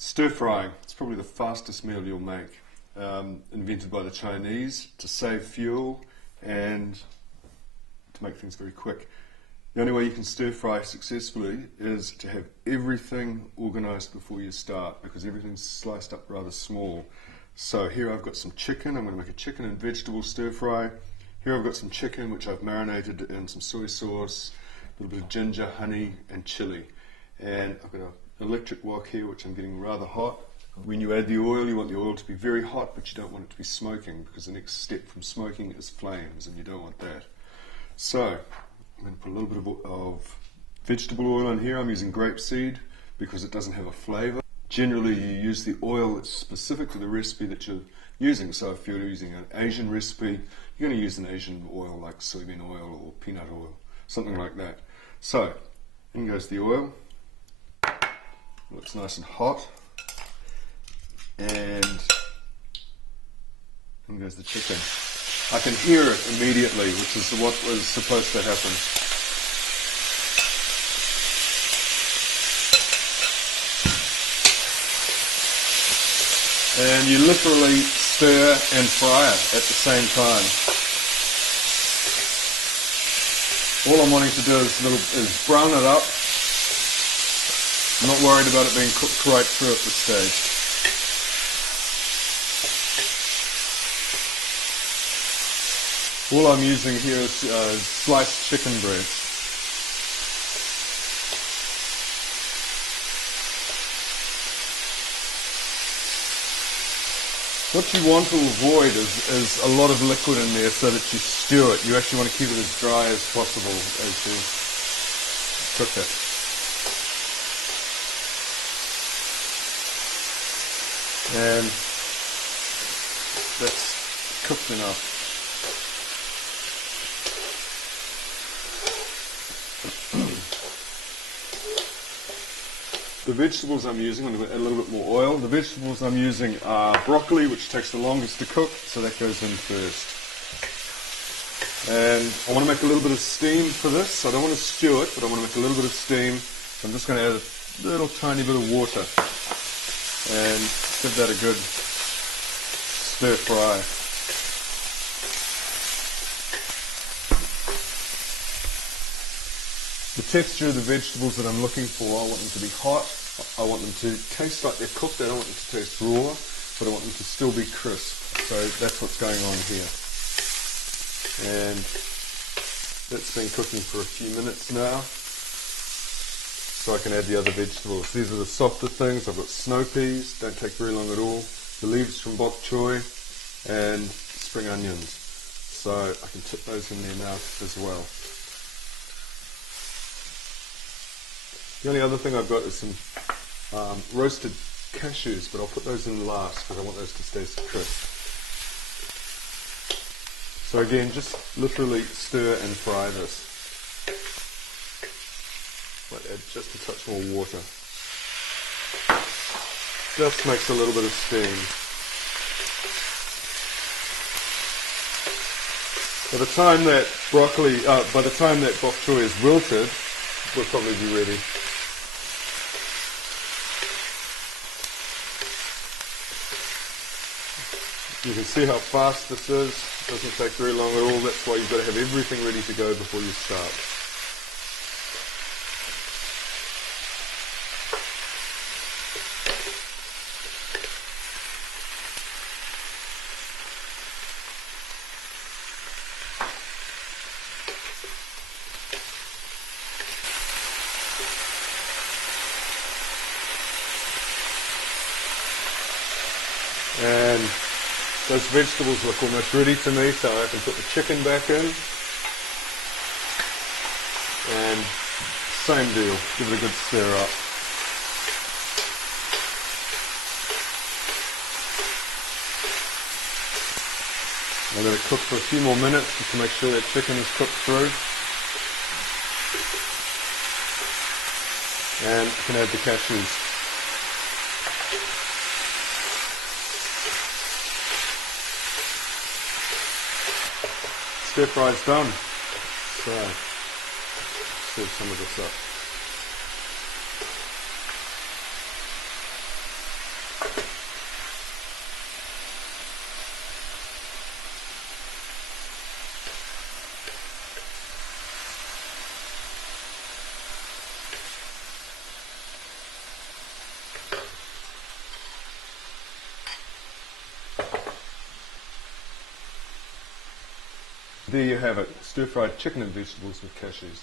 Stir frying, it's probably the fastest meal you'll make. Invented by the Chinese to save fuel and to make things very quick. The only way you can stir fry successfully is to have everything organised before you start, because everything's sliced up rather small. So here I've got some chicken. I'm going to make a chicken and vegetable stir fry. Here I've got some chicken which I've marinated in some soy sauce, a little bit of ginger, honey and chilli. And I've got an electric wok here which I'm getting rather hot. When you add the oil, you want the oil to be very hot, but you don't want it to be smoking, because the next step from smoking is flames, and you don't want that. So I'm going to put a little bit of vegetable oil in here. I'm using grapeseed because it doesn't have a flavour. Generally you use the oil that's specific to the recipe that you're using. So if you're using an Asian recipe, you're going to use an Asian oil like soybean oil or peanut oil, something like that. So in goes the oil. Looks nice and hot. And in goes the chicken. I can hear it immediately, which is what was supposed to happen. And you literally stir and fry it at the same time. All I'm wanting to do is brown it up. I'm not worried about it being cooked right through at this stage. All I'm using here is sliced chicken breast. What you want to avoid is a lot of liquid in there so that you stew it. You actually want to keep it as dry as possible as you cook it. And that's cooked enough. The vegetables I'm using, I'm going to add a little bit more oil. The vegetables I'm using are broccoli, which takes the longest to cook, so that goes in first. And I want to make a little bit of steam for this. I don't want to stew it, but I want to make a little bit of steam. So I'm just going to add a little tiny bit of water and give that a good stir fry. The texture of the vegetables that I'm looking for, I want them to be hot. I want them to taste like they're cooked. I don't want them to taste raw, but I want them to still be crisp. So that's what's going on here. And that's been cooking for a few minutes now. So I can add the other vegetables. These are the softer things. I've got snow peas, don't take very long at all. The leaves from bok choy and spring onions. So I can tip those in there now as well. The only other thing I've got is some roasted cashews, but I'll put those in last because I want those to stay crisp. So again, just literally stir and fry this. Might add just a touch more water. Just makes a little bit of steam. By the time that bok choy is wilted, we'll probably be ready. You can see how fast this is. It doesn't take very long at all. That's why you've got to have everything ready to go before you start. And those vegetables look almost ready to me, so I can put the chicken back in. And same deal, give it a good stir up. I'm going to cook for a few more minutes just to make sure that chicken is cooked through. And I can add the cashews. Stir fry's done. So, serve some of this up. There you have it, stir-fried chicken and vegetables with cashews.